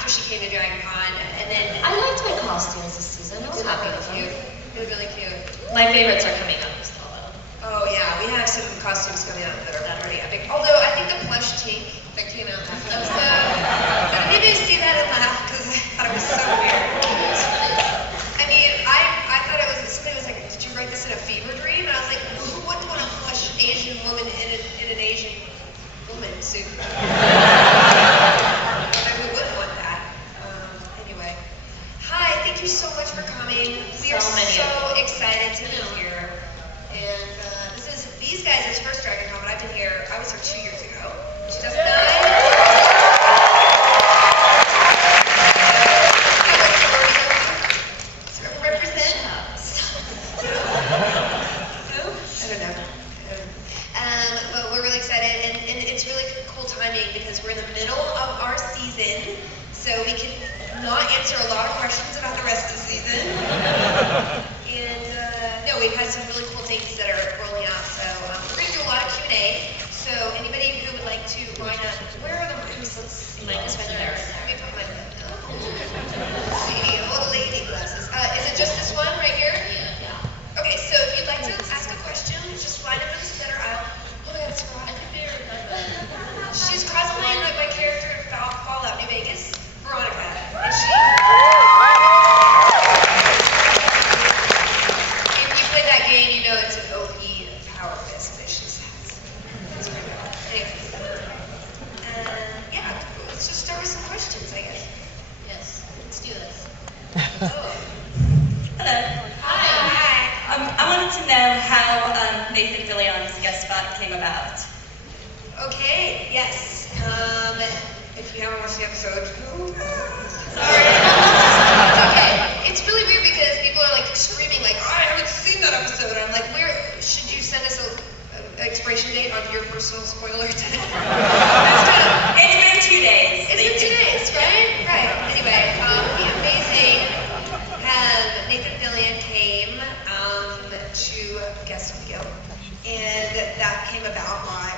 after she came to DragonCon, and then I liked my costumes this season. I was happy with them. It was really cute. My favorites are coming up as well. Oh yeah, we have some costumes coming out that are pretty epic. Although I think the plush tink that came out last episode, did anybody see that and laugh? Because I thought it was so weird. I mean, I thought it was, somebody was like, did you write this in a fever dream? And I was like, who wouldn't want a plush Asian woman in an Asian woman suit? Who wouldn't want that? Anyway. Hi, thank you so much for coming. We are so excited to be here. And these guys' first DragonCon, but I've been here, I was here 2 years ago, 2009. Represent? No? I don't know. But we're really excited, and it's really cool timing because we're in the middle of our season, so we can not answer a lot of questions about the rest of the season. And no, we've had some really cool things that are rolling out, so we're going to do a lot of Q&A. So anybody who would like to line up, where are the mics? Let's see. Mine is right there. Let me put mine down. See, old lady glasses. Is it just this one right here? Yeah. Okay, so if you'd like to ask a question, just line up in the center aisle. Oh my God, it's Veronica. She's cosplaying my character in Fallout New Vegas, Veronica. And she... If you played that game, you know it's an OP power fist that she has. It's pretty cool. Anyway. Yeah, let's just start with some questions, I guess. Yes, let's do this. Oh. Hello. Hi. I wanted to know how Nathan Fillion's guest spot came about. Okay, yes. If you haven't watched the episode, sorry. Okay, it's really weird because people are like screaming like, oh, I haven't seen that episode. I'm like, where should you send us an expiration date on your personal spoiler today? It's been 2 days. It's been 2 days, right? Right. Anyway, the amazing Nathan Fillion came to guest on the guild, and that came about by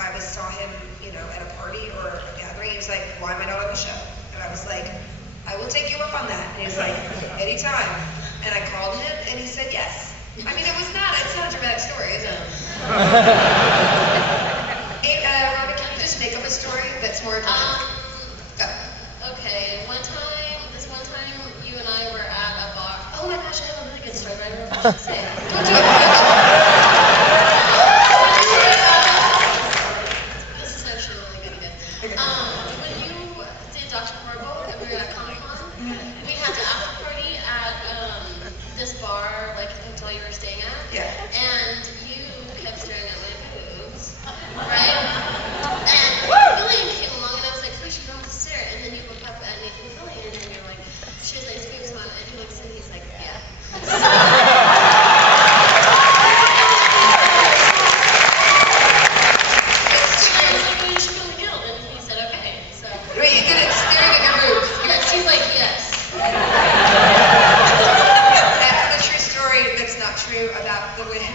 I saw him, at a party or a gathering. He was like, why am I not on the show? And I was like, I will take you up on that. And he was like, anytime. And I called him, and he said yes. I mean, it's not a dramatic story, is it? Hey, Robin, can you just make up a story that's more dramatic? Go. Okay, this one time, you and I were at a bar. Oh my gosh, I have a really good story, but I don't know if I should say it. Don't do it. This is actually really good. When you did Dr. Horrible, and we were at Comic-Con, we had the after party at this bar, like the hotel you were staying at. Yeah. And you kept staring at my boobs, right? And Fillion came along, and I was like, we should go have to stare. And then you look up at Nathan Fillion, and you're like, she has nice boobs on, and he looks and he's like, yeah. Wait, you did it staring at your boobs. She's like, yes. That's the true story that's not true about the way the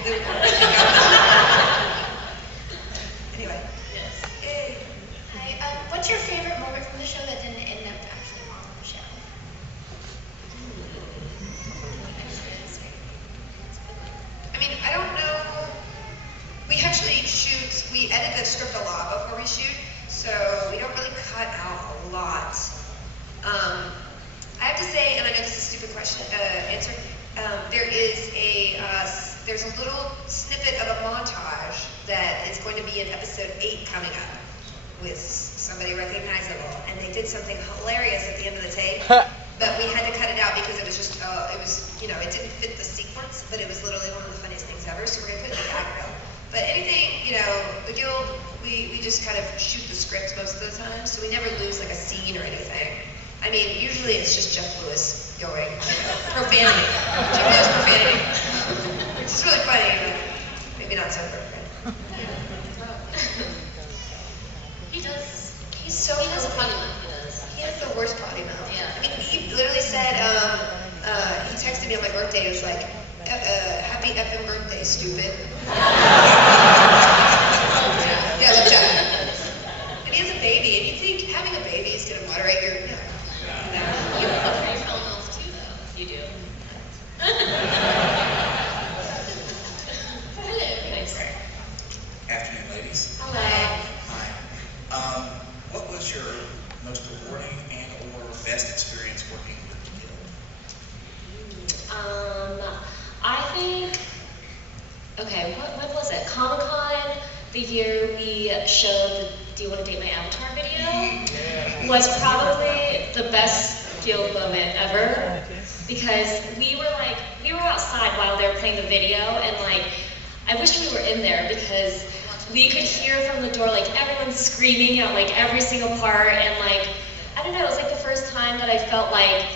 Anyway. Yes. Yay. Hi, what's your favorite moment from the show that didn't end up actually on the show? I mean, I don't know. We actually we edit the script a lot before we shoot, so we don't really cut out a lot. I have to say, and I know this is a stupid question, answer, there's a little snippet of a montage that is going to be in episode 8 coming up with somebody recognizable, and they did something hilarious at the end of the tape, but we had to cut it out because it was just, it didn't fit the sequence, but it was literally one of the funniest things ever, so we're going to put it in the gag reel. But anything, the guild, we just kind of shoot the script most of the time, so we never lose like a scene or anything. I mean, usually it's just Jeff Lewis going, profanity. Jeff Lewis profanity. Which is really funny, but maybe not so perfect. He does. He's so He has a funny mouth. He does. He has the worst potty mouth. Yeah. I mean, he literally said, he texted me on my birthday, he was like, happy effing birthday, stupid. Yeah, look at that. And he has a baby, and you think having a baby is going to moderate your, best experience working with the guild? I think, okay, what was it? Comic-Con, the year we showed the Do You Want to Date My Avatar video, was probably the best guild moment ever, because we were outside while they were playing the video, and like, I wish we were in there because we could hear from the door like everyone screaming out like every single part, and like, I don't know, it was like the first time that I felt like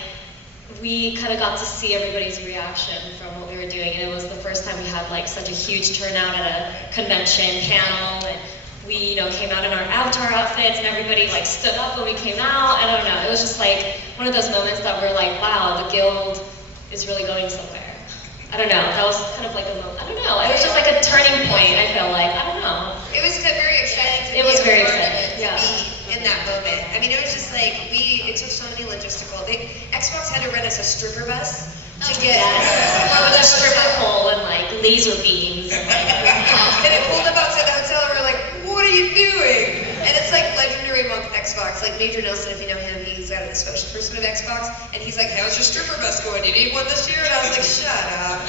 we kind of got to see everybody's reaction from what we were doing, and it was the first time we had like such a huge turnout at a convention panel, and we, came out in our Avatar outfits, and everybody like stood up when we came out. I don't know, it was just like one of those moments that we're like, wow, the guild is really going somewhere. I don't know, that was kind of like a moment, I don't know, it was just like a turning point, I feel like, I don't know. It was very exciting to It was very exciting, to be in that moment. I mean, it was just like, it took so many logistical, Xbox had to rent us a stripper bus to get... With a stripper pole and like laser beams. And it pulled up outside the hotel and we're like, what are you doing? And it's like legendary among Xbox, like Major Nelson, if you know him, he's a spokesperson of Xbox, and he's like, how's your stripper bus going? You need one this year? And I was like, shut up.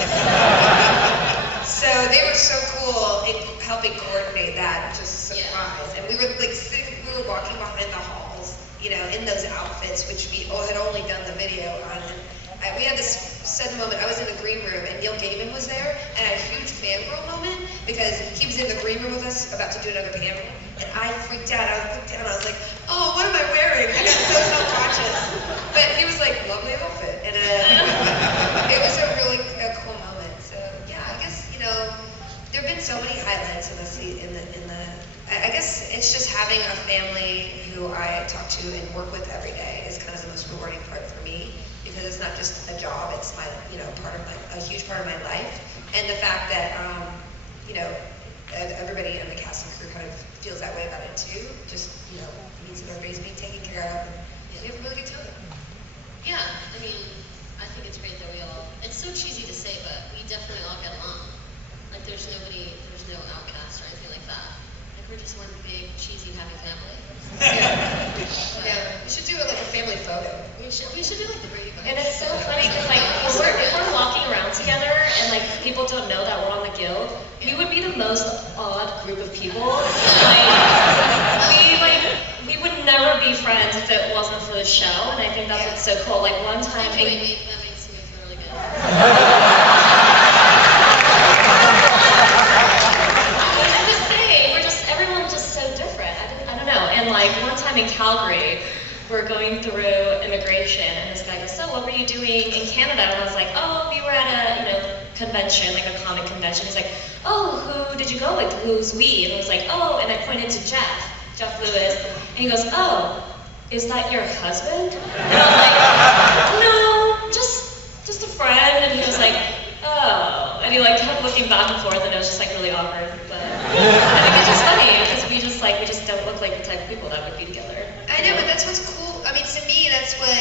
So they were so cool in helping coordinate that, just surprise. And we were like we were walking behind the halls, in those outfits, which we had only done the video on. And we had this sudden moment. I was in the green room and Neil Gaiman was there, and I had a huge fangirl moment because he was in the green room with us about to do another panel, and I freaked out. I looked down, I was like, oh, what am I wearing? I got so self-conscious. But he was like, lovely outfit. And it was a really cool moment. So yeah, I guess, there have been so many highlights in the I guess it's just having a family who I talk to and work with every day is kind of the most rewarding part for me, because it's not just a job, it's my, a huge part of my life. And the fact that, everybody in the cast and crew kind of feels that way about it too. Just, it means that everybody's being taken care of, and we have a really good time. Yeah, I mean, I think it's great that it's so cheesy to say, but we definitely all get along. Like there's no outcast or anything like that. Like we're just one big, cheesy, happy family. Yeah, we should do it like a family photo. We should do like the Brady Bunch. And it's so funny because like if we're walking around together and like people don't know that we're on the guild, we would be the most odd group of people. We would never be friends if it wasn't for the show, and I think that's what's so cool. Like one time, that makes me feel really good. I'm just saying, everyone's just so different. I don't know. And like one time in Calgary, we're going through immigration, and this guy goes, so what were you doing in Canada? And I was like, oh, we were at a convention, like a comic convention. He's like, oh, who did you go with? Who's we? And I was like, oh, and I pointed to Jeff Lewis, and he goes, oh, is that your husband? And I'm like, no, just a friend. And he was like, oh, and he like kept looking back and forth, and it was just like really awkward. But I think it's just funny because we just don't look like the type of people that would be together. I know, but that's what's cool. I mean, to me, that's what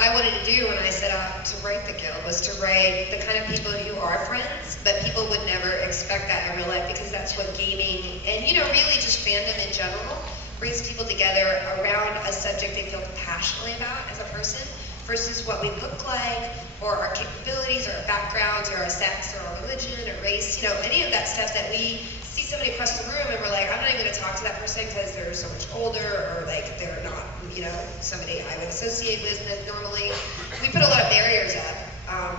I wanted to do when I set out to write the guild, was to write the kind of people who are friends, but people would never expect that in real life, because that's what gaming and, really just fandom in general brings people together around a subject they feel passionately about as a person, versus what we look like, or our capabilities, or our backgrounds, or our sex, or our religion, or race, any of that stuff that we see somebody across the room and we're like, I'm not even going to talk to that person because they're so much older, or like they're not, somebody I would associate with normally. We put a lot of barriers up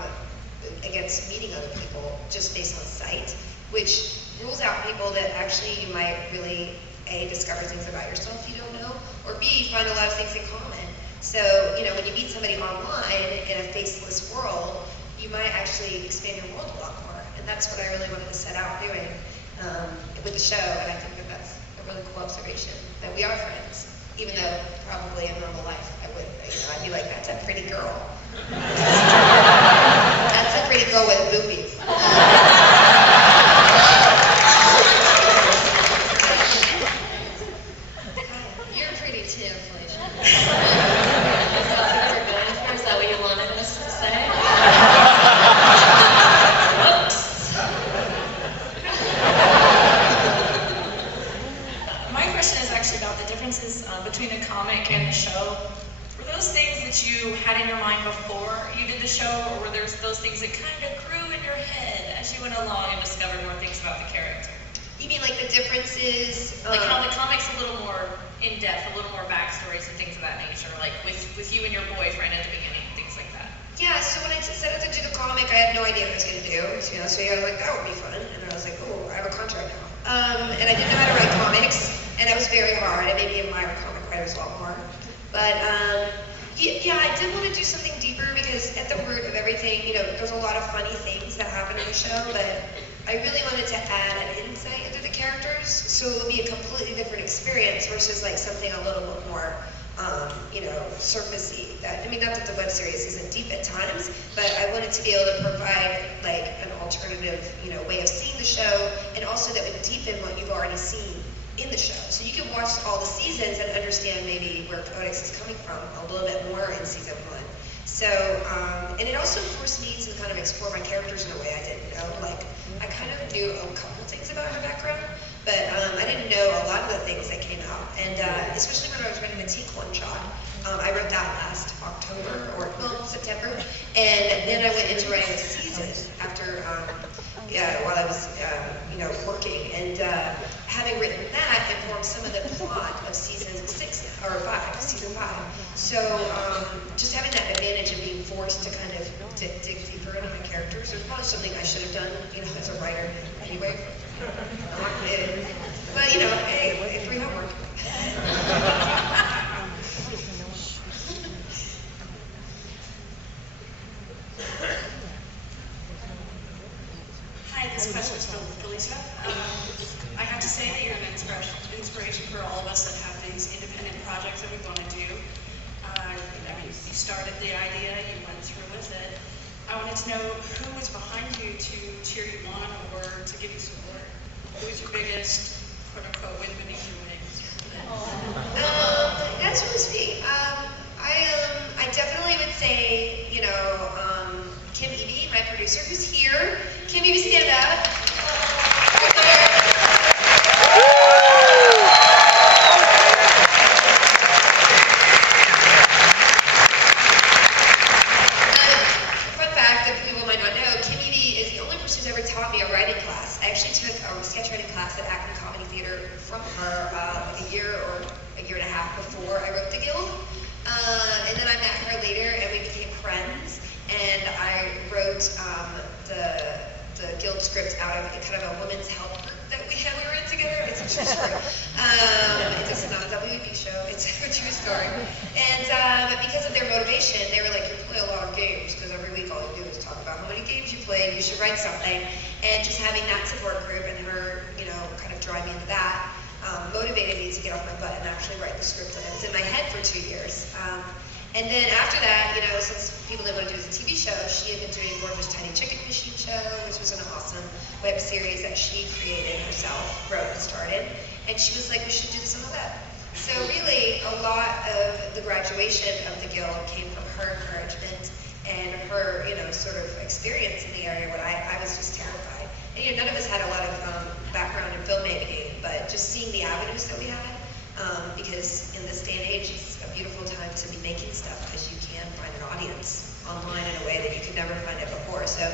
against meeting other people just based on sight, which rules out people that actually you might really, A, discover things about yourself you don't know, or B, find a lot of things in common. So, when you meet somebody online in a faceless world, you might actually expand your world a lot more. And that's what I really wanted to set out doing with the show. And I think that that's a really cool observation, that we are friends, even though probably in normal life I would, I'd be like, that's a pretty girl. That's a pretty girl with boobies. You're pretty too, Felicia. Is that what you wanted us to say? My question is actually about the differences between a comic and a show. For those those things that you had in your mind before you did the show, or were there those things that kind of grew in your head as you went along and discovered more things about the character? You mean like the differences? Like how the comic's a little more in-depth, a little more backstories and things of that nature, like with you and your boyfriend at the beginning, things like that. Yeah, so when I set out to do the comic, I had no idea what I was going to do. So, so I was like, that would be fun. And I was like, oh, I have a contract now. And I didn't know how to write comics, and that was very hard. I made me admire comic writers a lot more. But yeah, I did want to do something deeper because at the root of everything, there's a lot of funny things that happen in the show, but I really wanted to add an insight into the characters, so it would be a completely different experience versus like something a little bit more, surfacey. Not that the web series isn't deep at times, but I wanted to be able to provide like an alternative, way of seeing the show, and also that would deepen what you've already seen in the show. So you can watch all the seasons and understand maybe where Codex is coming from a little bit more in season 1. So, and it also forced me to kind of explore my characters in a way I didn't know. Like, I kind of knew a couple things about her background, but I didn't know a lot of the things that came out. And especially when I was writing the Teak one-shot, I wrote that last October, or September, and then I went into writing the season after, while I was, working, and having written that informed some of the plot of season 5. So just having that advantage of being forced to kind of dig deeper into my characters is probably something I should have done, as a writer anyway. But hey, free homework. Hi, this question is from Felicia. I have to say that you're an inspiration for all of us that have these independent projects that we want to do. You started the idea, you went through with it. I wanted to know who was behind you to cheer you on or to give you support. Who was your biggest, quote-unquote, wind beneath your wings? That's really sweet. I definitely would say, Kim Eby, my producer, who's here. Kim Eby, stand up. Fun fact that people might not know, Kim Eby is the only person who's ever taught me a writing class. I actually took a sketch writing class at Acton Comedy Theater from her like a year or a year and a half before I wrote The Guild. And then I met her later and we became friends. And I wrote the Guild script out of kind of a women's help group that we were in together. It's a true story. It's not a WB show. It's a true story. And because of their motivation, they were like, you play a lot of games, because every week all you do is talk about how many games you play. You should write something. And just having that support group and her, kind of drive me into that motivated me to get off my butt and actually write the script that was in my head for 2 years. And then after that, since people didn't want to do it as a TV show, she had been doing Gorgeous Tiny Chicken Machine Show, which was an awesome web series that she created herself, wrote and started. And she was like, we should do this on the web. So really, a lot of the graduation of the Guild came from her encouragement and her, sort of experience in the area when I was just terrified. And none of us had a lot of background in filmmaking, but just seeing the avenues that we had, because in this day and age, it's a beautiful time to be making stuff because you can find an audience online in a way that you could never find it before. So